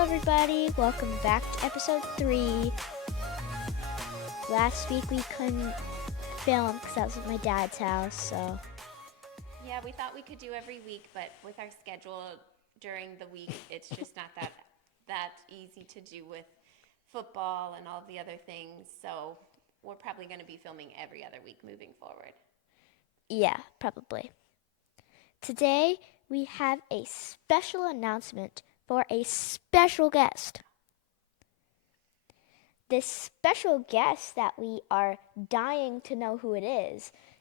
everybody. Welcome back to episode 3. Last week we couldn't film because I was at my dad's house, so. Yeah, we thought we could do every week, but with our schedule during the week, it's just not that easy to do with football and all the other things. So we're probably going to be filming every other week moving forward. Yeah, probably. Today we have a special announcement for a special guest. This special guest that we are dying to know who it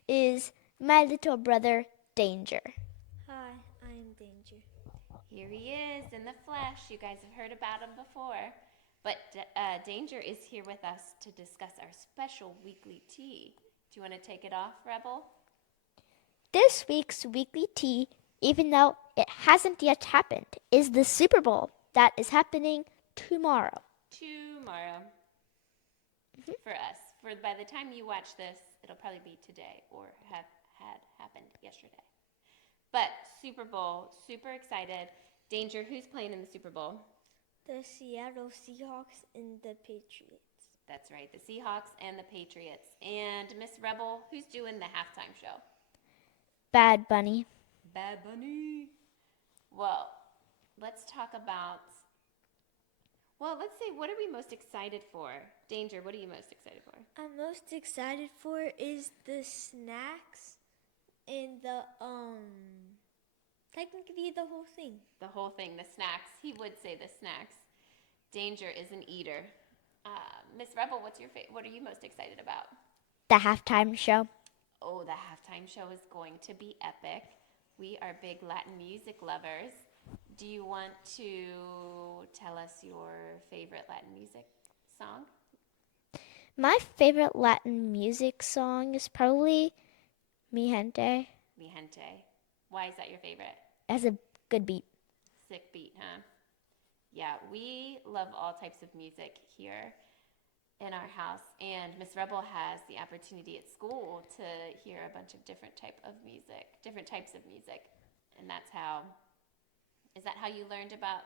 is my little brother, Danger. Hi, I'm Danger. Here he is in the flesh. You guys have heard about him before. But Danger is here with us to discuss our special weekly tea. Do you want to take it off, Rebel? This week's weekly tea, even though it hasn't yet happened, is the Super Bowl that is happening tomorrow. Tomorrow. For us. By the time you watch this, it'll probably be today or had happened yesterday. But Super Bowl, super excited. Danger, who's playing in the Super Bowl? The Seattle Seahawks and the Patriots. That's right, the Seahawks and the Patriots. And Miss Rebel, who's doing the halftime show? Bad Bunny. Bad Bunny. Well, let's talk about, let's say, what are we most excited for? Danger, what are you most excited for? I'm most excited for is the snacks and technically the whole thing. The whole thing, the snacks. He would say the snacks. Danger is an eater. Miss Rebel, what are you most excited about? The halftime show. Oh, the halftime show is going to be epic. We are big Latin music lovers. Do you want to tell us your favorite Latin music song? My favorite Latin music song is probably Mi Gente. Mi Gente. Why is that your favorite? It has a good beat. Sick beat, huh? Yeah, we love all types of music here in our house, and Miss Rebel has the opportunity at school to hear a bunch of different types of music, and is that how you learned about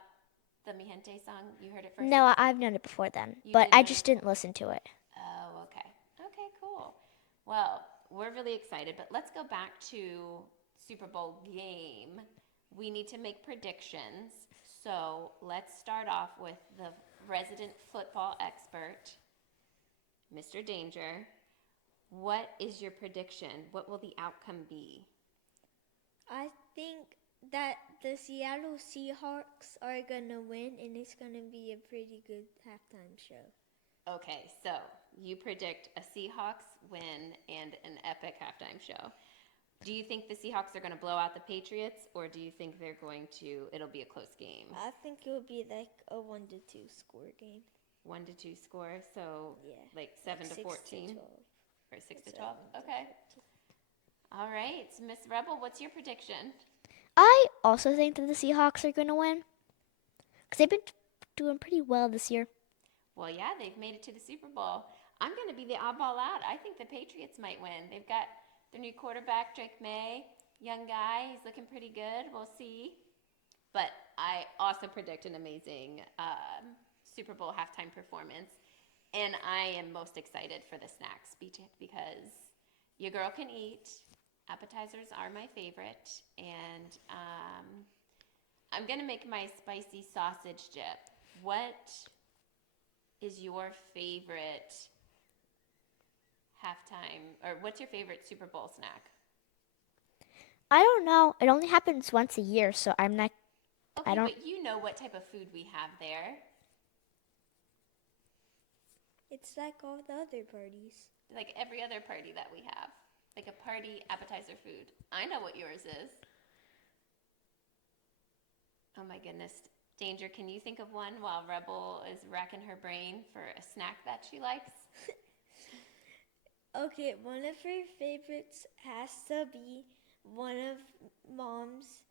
the Mi Gente song? You heard it first? No, I've known it before then, but I just didn't listen to it. Oh, okay. Okay, cool. Well, we're really excited, but let's go back to Super Bowl game. We need to make predictions. So let's start off with the resident football expert, Mr. Danger. What is your prediction? What will the outcome be? I think that the Seattle Seahawks are going to win, and it's going to be a pretty good halftime show. Okay, so you predict a Seahawks win and an epic halftime show. Do you think the Seahawks are going to blow out the Patriots, or do you think it'll be a close game? I think it will be like a 1-2 score game. 1-2 score, so yeah, like 7-14? 6-12. Or 6-12? Okay. All right, Miss Rebel, what's your prediction? I also think that the Seahawks are going to win because they've been doing pretty well this year. Well, yeah, they've made it to the Super Bowl. I'm going to be the oddball out. I think the Patriots might win. They've got their new quarterback, Drake May, young guy. He's looking pretty good. We'll see. But I also predict an amazing Super Bowl halftime performance. And I am most excited for the snacks because your girl can eat. Appetizers are my favorite. And I'm going to make my spicy sausage dip. What is your favorite halftime, or what's your favorite Super Bowl snack? I don't know. It only happens once a year, so I'm not. Okay, but you know what type of food we have there. It's like all the other parties. Like every other party that we have. Like a party appetizer food. I know what yours is. Oh my goodness. Danger, can you think of one while Rebel is racking her brain for a snack that she likes? Okay, one of her favorites has to be one of Mom's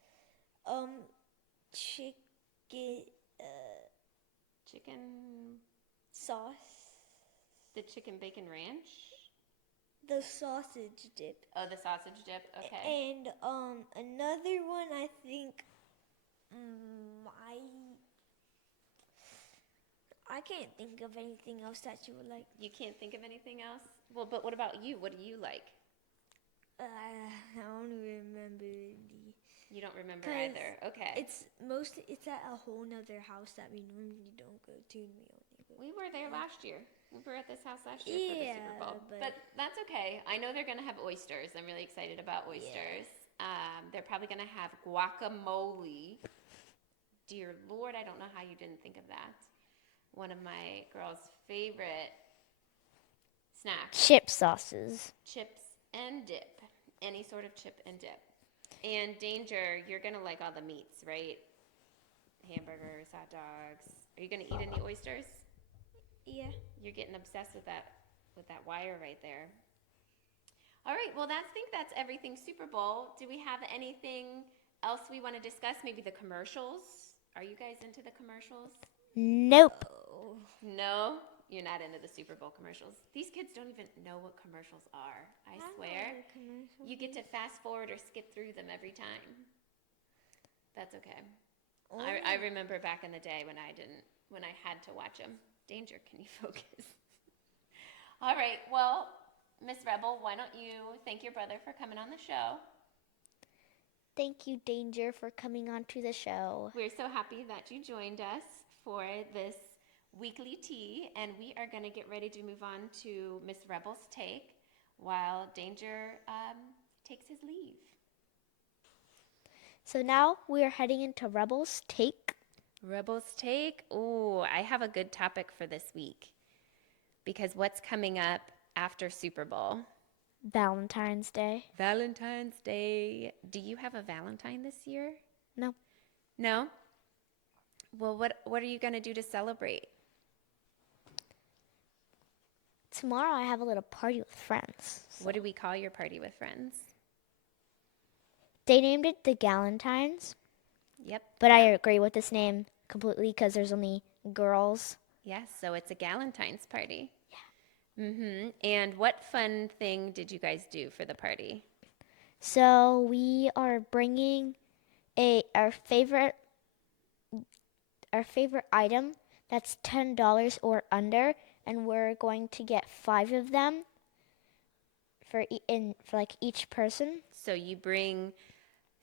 chicken sauce. The chicken bacon ranch? The sausage dip. Oh, the sausage dip. Okay. And another one I think I can't think of anything else that you would like. You can't think of anything else? Well, but what about you? What do you like? I don't remember the. You don't remember 'Cause either. Okay. It's at a whole nother house that we normally don't go to. And we only go. We were there last year. We were at this house last year for the Yeah, Super Bowl. but But that's okay. I know they're going to have oysters. I'm really excited about oysters. They're probably going to have guacamole. Dear Lord, I don't know how you didn't think of that. One of my girls' favorite snacks. Chip sauces. Chips and dip. Any sort of chip and dip. And Danger, you're going to like all the meats, right? Hamburgers, hot dogs. Are you going to eat any oysters? yeah. You're getting obsessed with that wire right there. All right, well, I think that's everything Super Bowl. Do we have anything else we want to discuss? Maybe the commercials? Are you guys into the commercials? Nope. Oh. No, you're not into the Super Bowl commercials. These kids don't even know what commercials are. I swear. You get to fast forward or skip through them every time. That's okay. I remember back in the day when I had to watch them. Danger, can you focus? All right, well, Miss Rebel, why don't you thank your brother for coming on the show? Thank you, Danger, for coming on to the show. We're so happy that you joined us for this weekly tea, and we are going to get ready to move on to Miss Rebel's take while Danger takes his leave. So now we are heading into Rebel's Take. Rebel's take? Ooh, I have a good topic for this week. Because what's coming up after Super Bowl? Valentine's Day. Valentine's Day. Do you have a Valentine this year? No. No? Well, what are you going to do to celebrate? Tomorrow I have a little party with friends. What do we call your party with friends? They named it the Galentines, Yep. but I agree with this name completely because there's only girls. Yes, so it's a Galentine's party. Yeah. Mm-hmm. And what fun thing did you guys do for the party? So we are bringing our favorite item that's $10 or under, and we're going to get 5 of them for like each person. So you bring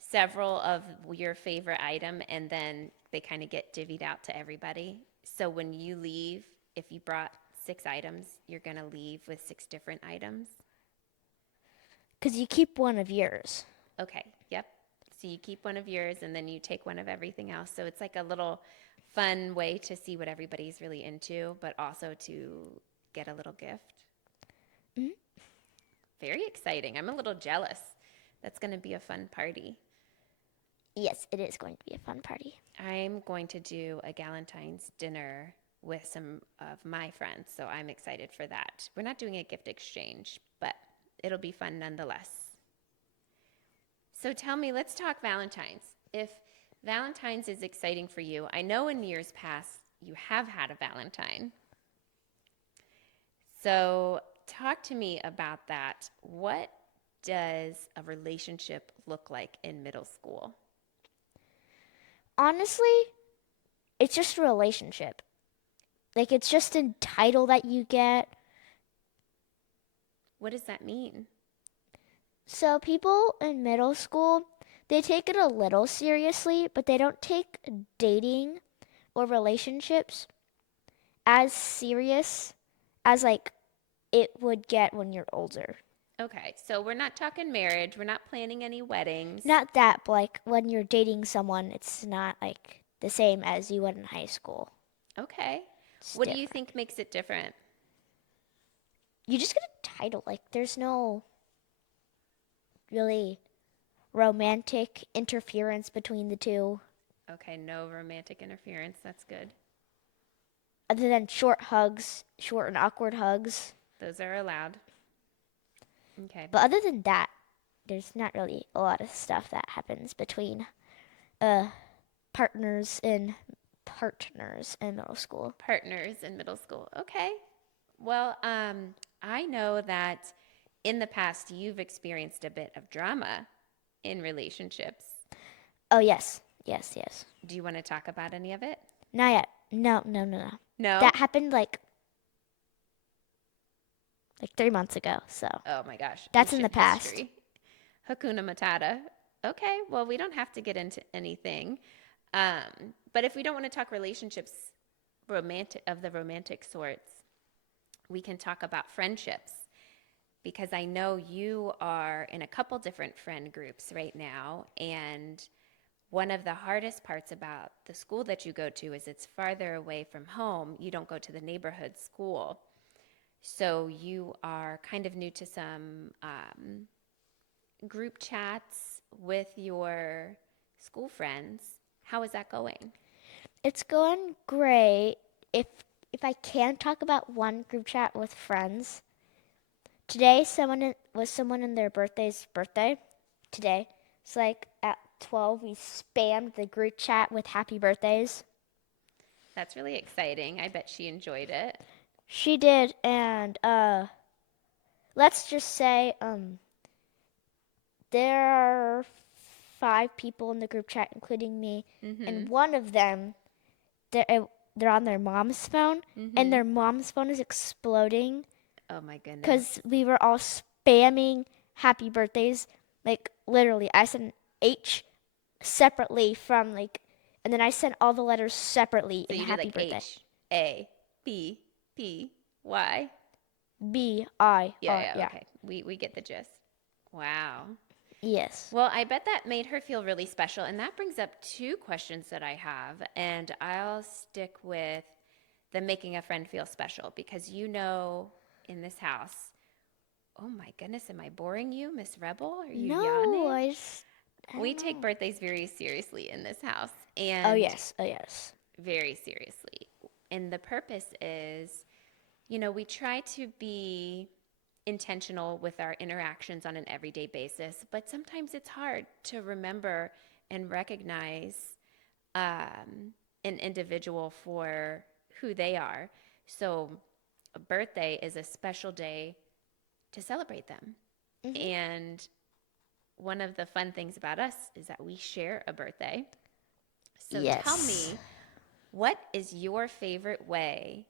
several of your favorite item, and then they kind of get divvied out to everybody. So when you leave, if you brought 6 items, you're going to leave with 6 different items? Because you keep one of yours. Okay, yep. So you keep one of yours, and then you take one of everything else. So it's like a little fun way to see what everybody's really into, but also to get a little gift. Mm-hmm. Very exciting. I'm a little jealous. That's going to be a fun party. Yes, it is going to be a fun party. I'm going to do a Galentine's dinner with some of my friends, so I'm excited for that. We're not doing a gift exchange, but it'll be fun nonetheless. So tell me, let's talk Valentine's. If Valentine's is exciting for you, I know in years past you have had a Valentine. So talk to me about that. What does a relationship look like in middle school? Honestly, it's just a relationship. Like, it's just a title that you get. What does that mean? So people in middle school, they take it a little seriously, but they don't take dating or relationships as serious as like it would get when you're older. Okay, so we're not talking marriage. We're not planning any weddings. Not that, but like when you're dating someone, it's not like the same as you would in high school. Okay. It's What do you different. think makes it different? You just get a title. Like, there's no really romantic interference between the two, Okay, no romantic interference. That's good. other than short hugs, short and awkward hugs. Those are allowed. Okay. But other than that, there's not really a lot of stuff that happens between partners in middle school. Partners in middle school. Okay. Well, I know that in the past you've experienced a bit of drama in relationships. Oh, yes. Yes. Do you want to talk about any of it? Not yet. No, no, no, no. No? That happened like 3 months ago. So Oh my gosh, that's in the ancient past. history. Hakuna Matata. Okay, well, we don't have to get into anything. But if we don't want to talk relationships romantic of the romantic sorts, we can talk about friendships because I know you are in a couple different friend groups right now. And one of the hardest parts about the school that you go to is it's farther away from home. You don't go to the neighborhood school. So you are kind of new to some group chats with your school friends. How is that going? It's going great. If if I can talk about one group chat with friends, today someone in their birthday. Today, it's like at 12 we spammed the group chat with happy birthdays. That's really exciting. I bet she enjoyed it. She did, and let's just say there are 5 people in the group chat, including me, Mm-hmm. and one of them they're on their mom's phone, and Mm-hmm. their mom's phone is exploding Oh my goodness. because we were all spamming happy birthdays. Like literally, I sent H separately from and then I sent all the letters separately So in you did happy like birthday. H, A, B, P, Y. Yeah, BIR, yeah, yeah. okay. We get the gist. Wow. Yes. Well, I bet that made her feel really special. And that brings up two questions that I have. And I'll stick with the making a friend feel special because you know in this house, oh my goodness, am I boring you, Miss Rebel? Are you No, yawning? I We don't take know. birthdays very seriously in this house Oh and yes, oh yes. very seriously. And the purpose is, we try to be intentional with our interactions on an everyday basis, but sometimes it's hard to remember and recognize an individual for who they are. So, a birthday is a special day to celebrate them. Hmm. And one of the fun things about us is that we share a birthday. So, tell Yes. me, what is your favorite way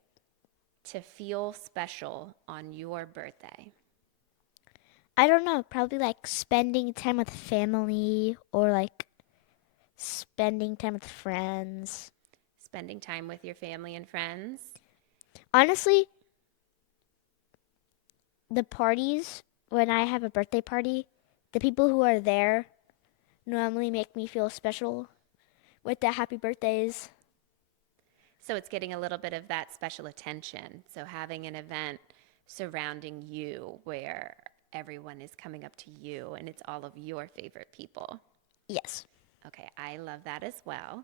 to feel special on your birthday? I don't know, probably like spending time with family or like spending time with friends. Spending time with your family and friends? Honestly, the parties, when I have a birthday party, the people who are there normally make me feel special with the happy birthdays. So it's getting a little bit of that special attention. So having an event surrounding you where everyone is coming up to you and it's all of your favorite people. Yes. Okay, I love that as well.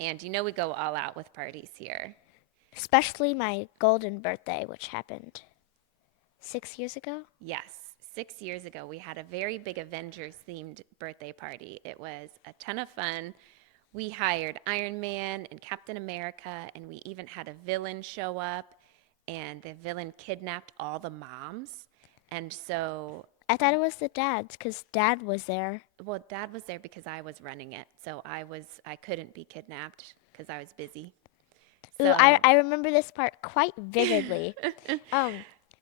And we go all out with parties here. Especially my golden birthday, which happened 6 years ago. Yes, 6 years ago, we had a very big Avengers themed birthday party. It was a ton of fun. We hired Iron Man and Captain America, and we even had a villain show up, and the villain kidnapped all the moms. And so, I thought it was the dad's because dad was there. well, Dad was there because I was running it, so I couldn't be kidnapped because I was busy. Ooh, I, So, I remember this part quite vividly. Um,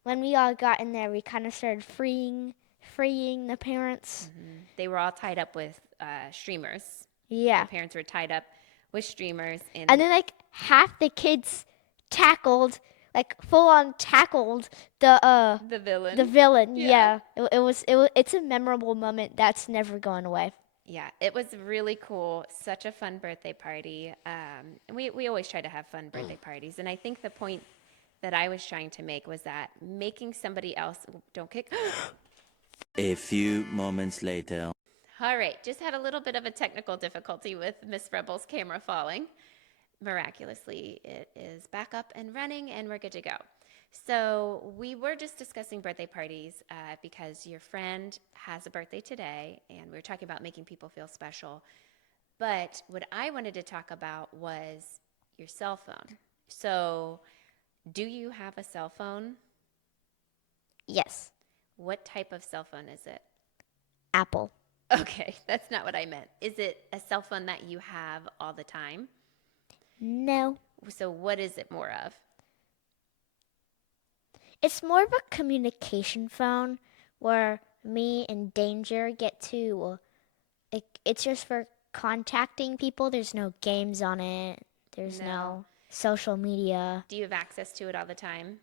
when we all got in there, we kind of started freeing the parents. they were all tied up with streamers. The Yeah. parents were tied up with streamers, And and then like half the kids tackled, like full on tackled the the villain. villain. Yeah. Yeah. It's a memorable moment that's never going away. Yeah, it was really cool. Such a fun birthday party. And we always try to have fun birthday parties. And I think the point that I was trying to make was that making somebody else, don't kick. A few moments later. All right, just had a little bit of a technical difficulty with Miss Rebel's camera falling. Miraculously, it is back up and running, and we're good to go. So, we were just discussing birthday parties because your friend has a birthday today, and we were talking about making people feel special. But what I wanted to talk about was your cell phone. So, do you have a cell phone? Yes. What type of cell phone is it? Apple. Okay, that's not what I meant. Is it a cell phone that you have all the time? No. So what is it more of? It's more of a communication phone where me and Danger get to, it's just for contacting people. There's no games on it, there's No. no social media. Do you have access to it all the time?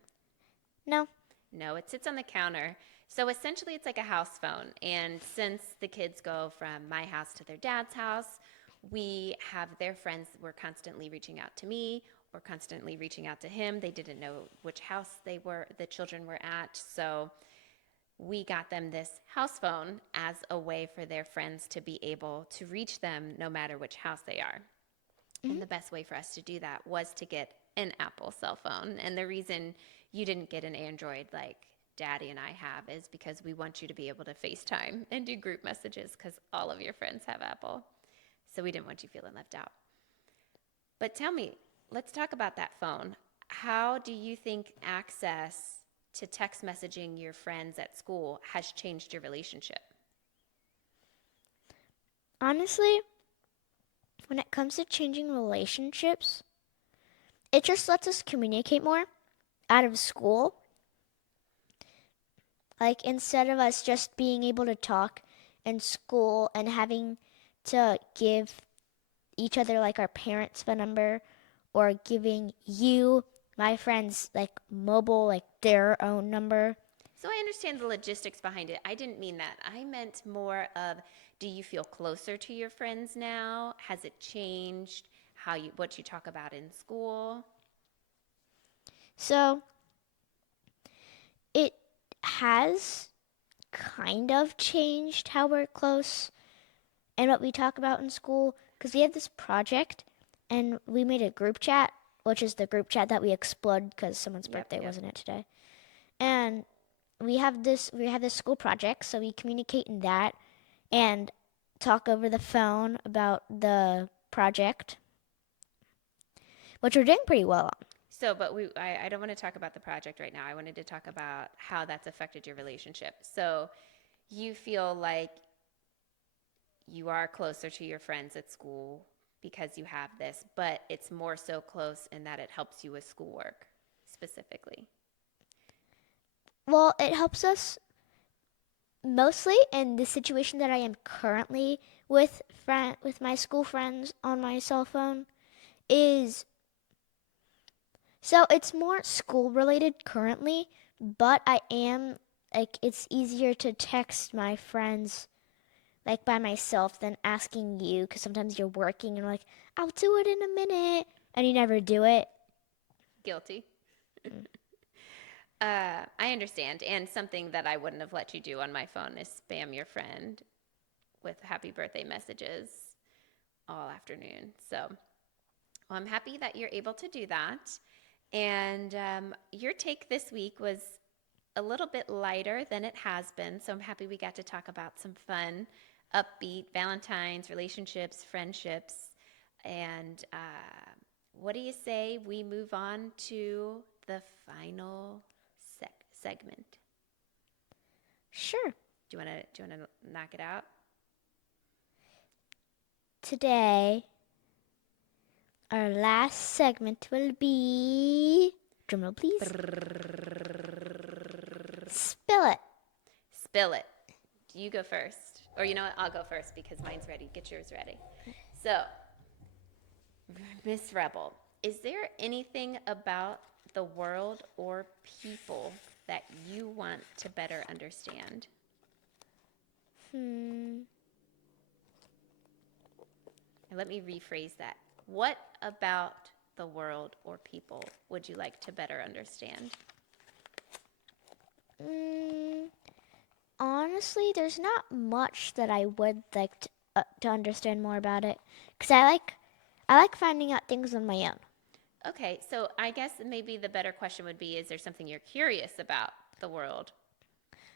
No. No, it sits on the counter. So essentially, it's like a house phone. And since the kids go from my house to their dad's house, we have their friends were constantly reaching out to me or constantly reaching out to him. They didn't know which house the children were at. So we got them this house phone as a way for their friends to be able to reach them no matter which house they are. Mhm. And the best way for us to do that was to get an Apple cell phone. And the reason you didn't get an Android like Daddy and I have is because we want you to be able to FaceTime and do group messages because all of your friends have Apple. So we didn't want you feeling left out. But tell me, let's talk about that phone. How do you think access to text messaging your friends at school has changed your relationship? Honestly, when it comes to changing relationships, it just lets us communicate more out of school. Like, instead of us just being able to talk in school and having to give each other like our parents' phone number, or giving you, my friends, like mobile, like their own number. So I understand the logistics behind it. I didn't mean that. I meant more of, do you feel closer to your friends now? Has it changed what you talk about in school? So it has kind of changed how we're close and what we talk about in school, because we have this project and we made a group chat, which is the group chat that we exploded because someone's birthday Yep. wasn't it today. And we have this school project, so we communicate in that and talk over the phone about the project, which we're doing pretty well on. So, but I don't want to talk about the project right now. I wanted to talk about how that's affected your relationship. So, you feel like you are closer to your friends at school because you have this, but it's more so close in that it helps you with schoolwork specifically. Well, it helps us mostly in the situation that I am currently with my school friends on my cell phone is, so it's more school related currently, but I am, like, it's easier to text my friends like by myself than asking you, because sometimes you're working and like, I'll do it in a minute and you never do it. Guilty. I understand. And something that I wouldn't have let you do on my phone is spam your friend with happy birthday messages all afternoon. So, well, I'm happy that you're able to do that. And your take this week was a little bit lighter than it has been. So I'm happy we got to talk about some fun, upbeat Valentine's, relationships, friendships. And what do you say we move on to the final segment? Sure. Do you want to knock it out? Today, our last segment will be, drumroll please, spill it. Spill it. You go first. Or you know what? I'll go first because mine's ready. Get yours ready. So, Miss Rebel, is there anything about the world or people that you want to better understand? Hmm. And let me rephrase that. What about the world or people would you like to better understand? Mm, honestly, there's not much that I would like to understand more about it, because I like finding out things on my own. Okay, so I guess maybe the better question would be, is there something you're curious about the world?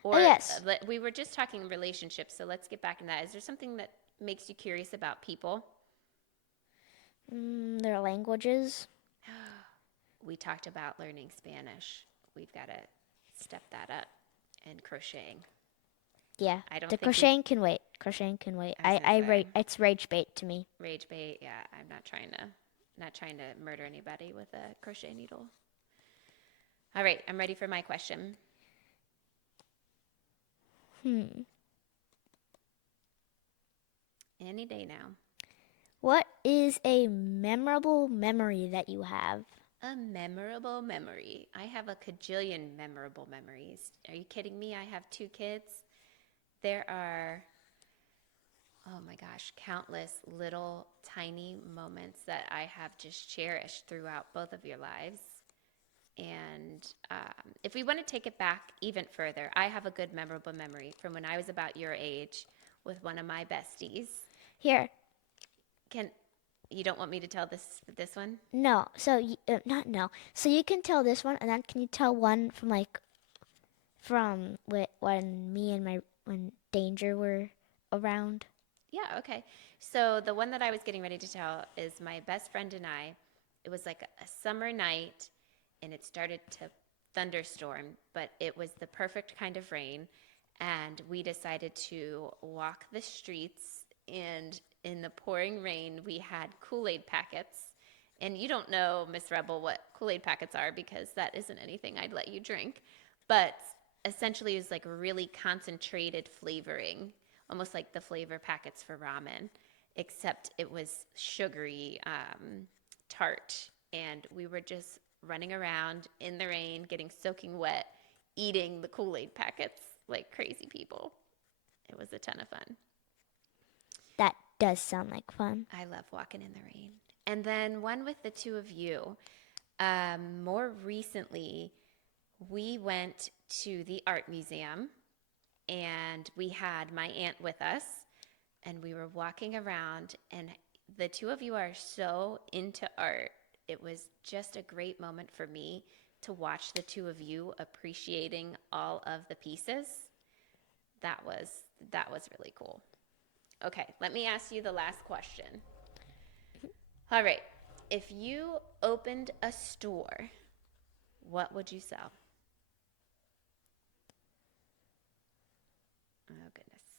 Oh Or yes, we were just talking relationships, so let's get back in that. Is there something that makes you curious about people? their languages. We talked about learning Spanish. We've got to step that up and crocheting. Yeah, I don't the think we crocheting can wait. Crocheting can wait. I was gonna say It's rage bait to me. rage bait. Yeah, I'm not trying to. not trying to murder anybody with a crochet needle. All right, I'm ready for my question. Any day now. What is a memorable memory that you have? A memorable memory. I have a cajillion memorable memories. Are you kidding me? I have 2 kids. There are, oh my gosh, countless little tiny moments that I have just cherished throughout both of your lives. And if we want to take it back even further, I have a good memorable memory from when I was about your age with one of my besties. Here. Can you don't want me to tell this one? No. So not no. So you can tell this one, and then can you tell one from when me and when Danger were around? Yeah, okay. So the one that I was getting ready to tell is my best friend and I. It was like a summer night and it started to thunderstorm, but it was the perfect kind of rain. And we decided to walk the streets, and in the pouring rain, we had Kool-Aid packets. And you don't know, Miss Rebel, what Kool-Aid packets are because that isn't anything I'd let you drink. But essentially, it was like really concentrated flavoring, almost like the flavor packets for ramen, except it was sugary, tart. And we were just running around in the rain, getting soaking wet, eating the Kool-Aid packets like crazy people. It was a ton of fun. That does sound like fun. I love walking in the rain. And then one with the 2 of you. More recently, we went to the art museum and we had my aunt with us and we were walking around, and the 2 of you are so into art. It was just a great moment for me to watch the 2 of you appreciating all of the pieces. That was really cool. Okay, let me ask you the last question. All right, if you opened a store, what would you sell? Oh, goodness.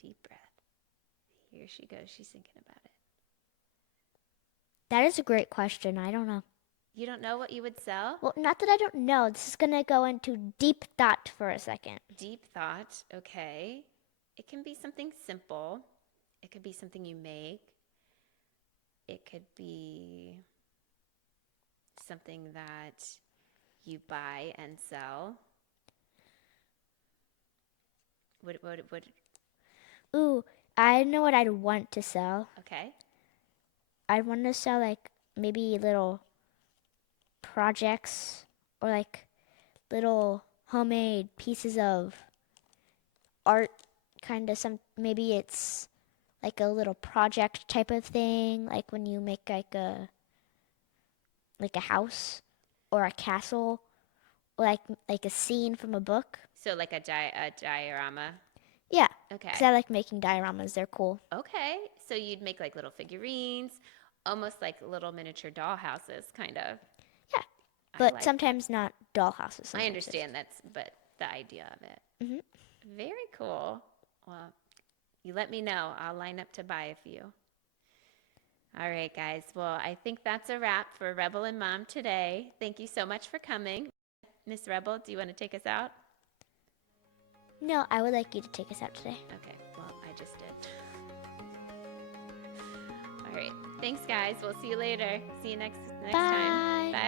Deep breath. Here she goes. She's thinking about it. That is a great question. I don't know. You don't know what you would sell? Well, not that I don't know. This is gonna go into deep thought for a second. Deep thought. Okay. It can be something simple. It could be something you make. It could be something that you buy and sell. What, Ooh, I know what I'd want to sell. okay. I'd want to sell like maybe little projects or like little homemade pieces of art, kind of some, maybe it's like a little project type of thing, like when you make like a house or a castle, or like a scene from a book. So like a diorama. Yeah, Okay. because I like making dioramas. They're cool. Okay. So you'd make like little figurines, almost like little miniature doll houses, kind of. Yeah, I but like sometimes not dollhouses. I Sometimes understand that's, but the idea of it. Mhm. Very cool. Well, you let me know. I'll line up to buy a few. All right, guys. Well, I think that's a wrap for Rebel and Mom today. Thank you so much for coming. Miss Rebel, do you want to take us out? No, I would like you to take us out today. Okay, well, I just did. All right. Thanks, guys. We'll see you later. See you next time. Bye. Bye.